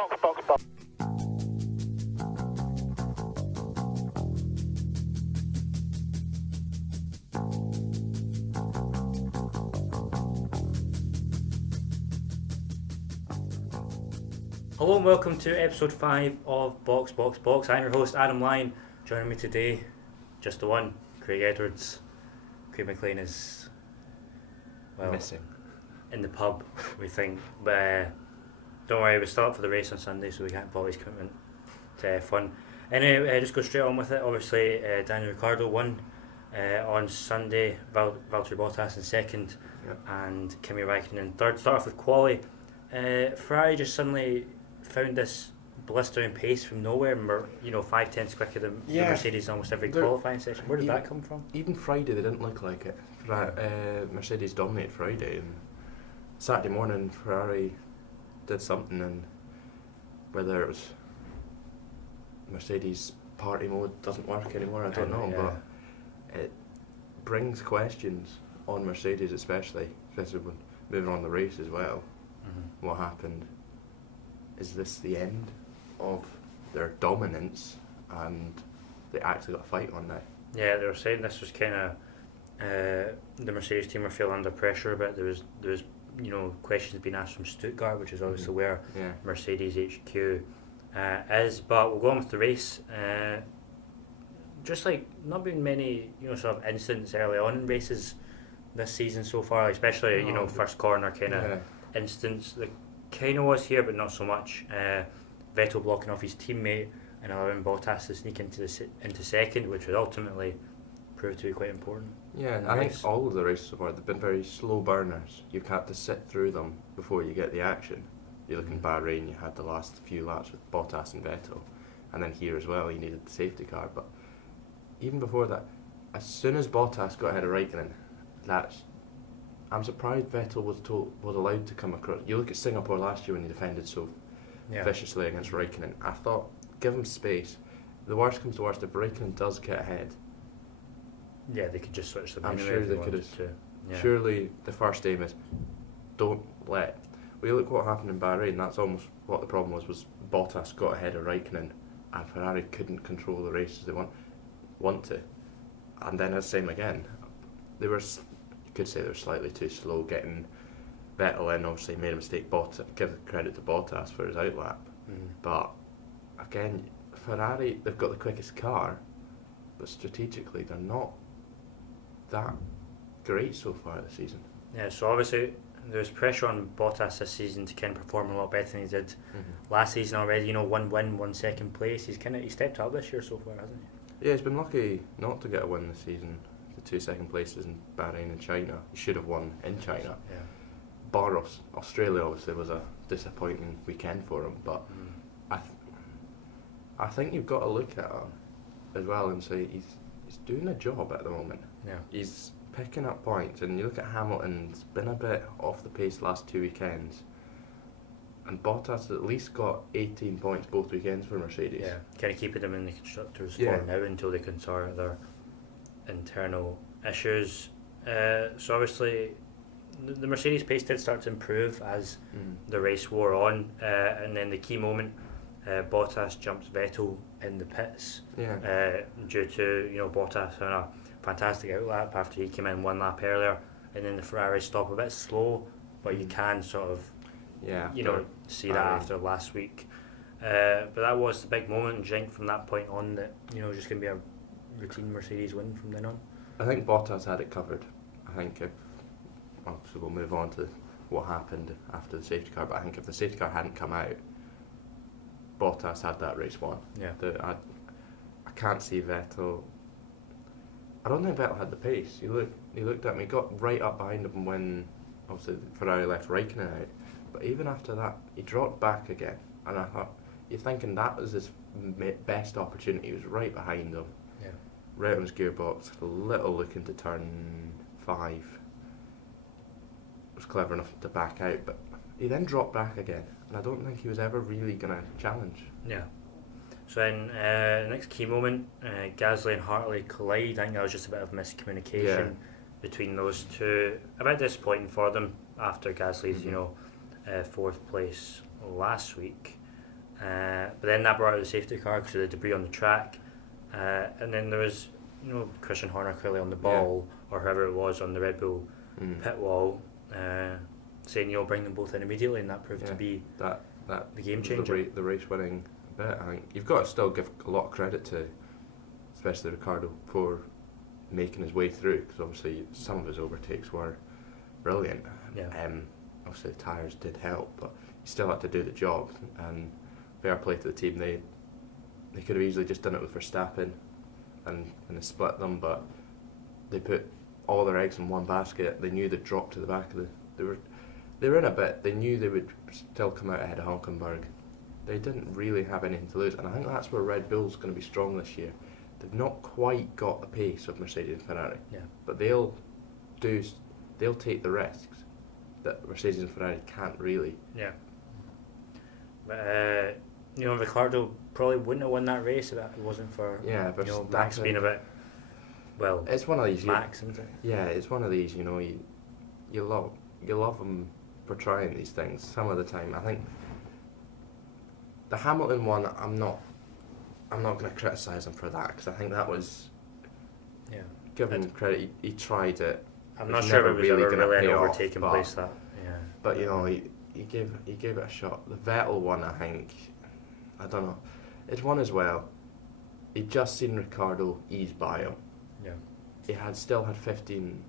Hello and welcome to episode 5 of Box. I'm your host Adam Lyon. Joining me today, just the one, Craig Edwards. Craig McLean is, well, missing in the pub, we think. But don't worry, we're still up for the race on Sunday, so we can't follow his commitment to F1. Anyway, just go straight on with it. Obviously, Daniel Ricciardo won on Sunday, Valtteri Bottas in second, and Kimi Räikkönen in third. Start off with quali. Ferrari just suddenly found this blistering pace from nowhere, and we're 5/10 quicker than the Mercedes in almost every qualifying session. Where did that come from? Even Friday they didn't look like it. Mercedes dominated Friday, and Saturday morning Ferrari did something, and whether it was Mercedes party mode doesn't work anymore, I don't know, but it brings questions on Mercedes, especially when moving on the race as well. Mm-hmm. What happened? Is this the end of their dominance, and they actually got a fight on now? Yeah, they were saying this was kind of the Mercedes team were feeling under pressure, but there was questions being asked from Stuttgart, which is obviously where Mercedes HQ is. But we'll go on with the race. Just like not been many sort of incidents early on in races this season so far, especially first corner kind of instance. The kind of was here, but not so much. Vettel blocking off his teammate and allowing Bottas to sneak into second, which would ultimately prove to be quite important. Yeah, I think all of the races so far, they've been very slow burners. You've had to sit through them before you get the action. You look in Bahrain, you had the last few laps with Bottas and Vettel, and then here as well, you needed the safety car. But even before that, as soon as Bottas got ahead of Raikkonen, I'm surprised Vettel was allowed to come across. You look at Singapore last year when he defended so viciously against Raikkonen. I thought, give him space. The worst comes to worst, if Raikkonen does get ahead, they could just switch them. I'm sure they could have. Surely the first aim is don't let. Well, look what happened in Bahrain. That's almost what the problem was Bottas got ahead of Raikkonen, and Ferrari couldn't control the race as they want to. And then the same again. You could say they were slightly too slow getting Vettel in. Obviously made a mistake. Give credit to Bottas for his outlap. But again, Ferrari, they've got the quickest car, but strategically they're not that great so far this season. Yeah, so obviously there's pressure on Bottas this season to kind of perform a lot better than he did last season already. One win, 1 second place. He stepped up this year so far, hasn't he? Yeah, he's been lucky not to get a win this season. The 2 second places in Bahrain and China. He should have won in China. Yeah. Barros, Australia obviously was a disappointing weekend for him, but I think you've got to look at him as well and say he's doing a job at the moment. Yeah. He's picking up points, and you look at Hamilton's been a bit off the pace last 2 weekends, and Bottas at least got 18 points both weekends for Mercedes. Yeah, kind of keeping them in the constructors for now until they can sort their internal issues. So obviously the Mercedes pace did start to improve as the race wore on, and then the key moment, Bottas jumps Vettel in the pits due to Bottas having a fantastic outlap after he came in 1 lap earlier, and then the Ferrari stop a bit slow, but you can sort of see that after last week. But that was the big moment, and think from that point on that just going to be a routine Mercedes win from then on. I think Bottas had it covered. I think obviously we'll move on to what happened after the safety car, but I think if the safety car hadn't come out, Bottas had that race won. Yeah. I can't see Vettel. I don't think Vettel had the pace. He looked at me, got right up behind him when obviously Ferrari left Raikkonen out. But even after that, he dropped back again, and I thought, you're thinking that was his best opportunity. He was right behind him. Yeah. Right on his gearbox, a little looking to turn 5. Was clever enough to back out, but he then dropped back again, and I don't think he was ever really going to challenge. Yeah. So then, next key moment, Gasly and Hartley collide. I think that was just a bit of miscommunication between those two. A bit disappointing for them after Gasly's, 4th place last week. But then that brought out the safety car because of the debris on the track. And then there was, Christian Horner clearly on the ball, or whoever it was on the Red Bull pit wall, saying, bring them both in immediately, and that proved to be that the game changer. The race winning bit. I think you've got to still give a lot of credit to, especially Ricciardo, for making his way through, because obviously some of his overtakes were brilliant. Yeah. Obviously the tyres did help, but he still had to do the job, and fair play to the team. They could have easily just done it with Verstappen and split them, but they put all their eggs in one basket. They knew they'd drop to the back of they were in a bit. They knew they would still come out ahead of Hülkenberg. They didn't really have anything to lose, and I think that's where Red Bull's going to be strong this year. They've not quite got the pace of Mercedes and Ferrari, but they'll take the risks that Mercedes and Ferrari can't really. Yeah. But Ricciardo probably wouldn't have won that race if it wasn't for Max being a bit. Well, it's one of these. Max, isn't it? Yeah, it's one of these. You love them for trying these things. Some of the time, I think the Hamilton one, I'm not going to criticise him for that, because I think that was. Yeah. Give him credit. He tried it. I'm not sure if it was ever really an overtaking place. That. Yeah. But he gave it a shot. The Vettel one, I think. I don't know. It's one as well. He'd just seen Ricciardo ease by him. Yeah. He still had 15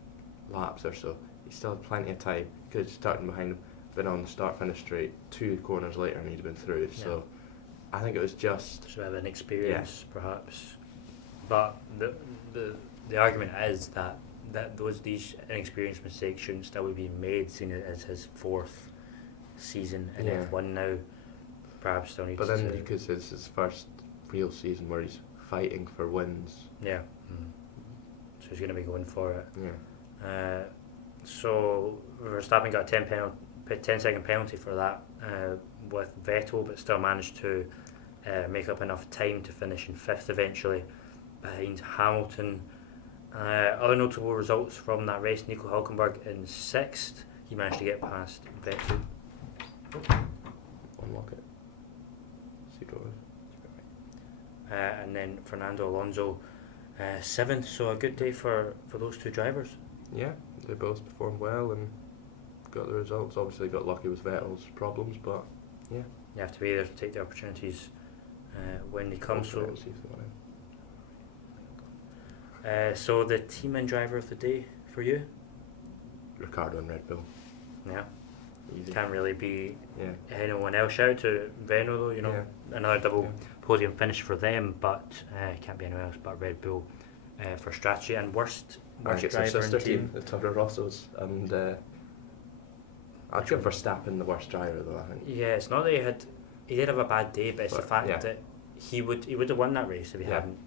laps or so. He still had plenty of time. Could have started behind him, been on the start-finish straight 2 corners later, and he'd been through. Yeah. So I think it was just a bit of an experience, perhaps. But the argument is that these inexperienced mistakes shouldn't still be being made, seeing it as his 4th season in F1 now. Perhaps still needs to. But then you could say this is his first real season where he's fighting for wins. Yeah. So he's going to be going for it. Yeah. So Verstappen got a 10-second penalty for that with Vettel, but still managed to make up enough time to finish in 5th eventually, behind Hamilton. Other notable results from that race: Nico Hülkenberg in 6th. He managed to get past Vettel. Unlock it. And then Fernando Alonso 7th. So a good day for those two drivers. Yeah, they both performed well and got the results. Obviously got lucky with Vettel's problems, but yeah. You have to be there to take the opportunities when they come. So the team and driver of the day for you? Ricciardo and Red Bull. Yeah. Easy. Can't really be anyone else. Shout out to Renault though, another double podium finish for them, but can't be anyone else but Red Bull for strategy. And worst driver in team, the Toro Rossos, and I'd give Verstappen the worst driver though, I think. Yeah, it's not that he did have a bad day, but it's the fact that he would have won that race if he hadn't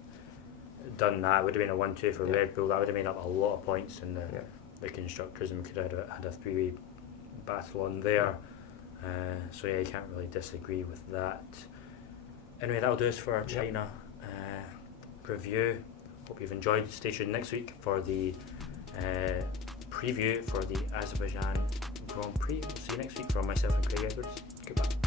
done that. It would have been a 1-2 for Red Bull. That would have made up a lot of points in the constructors, and we could have had a 3-way battle on there. So you can't really disagree with that. Anyway, that'll do us for our China review. Hope you've enjoyed. Stay tuned next week for the preview for the Azerbaijan Grand Prix. We'll see you next week. From myself and Craig Edwards. Goodbye.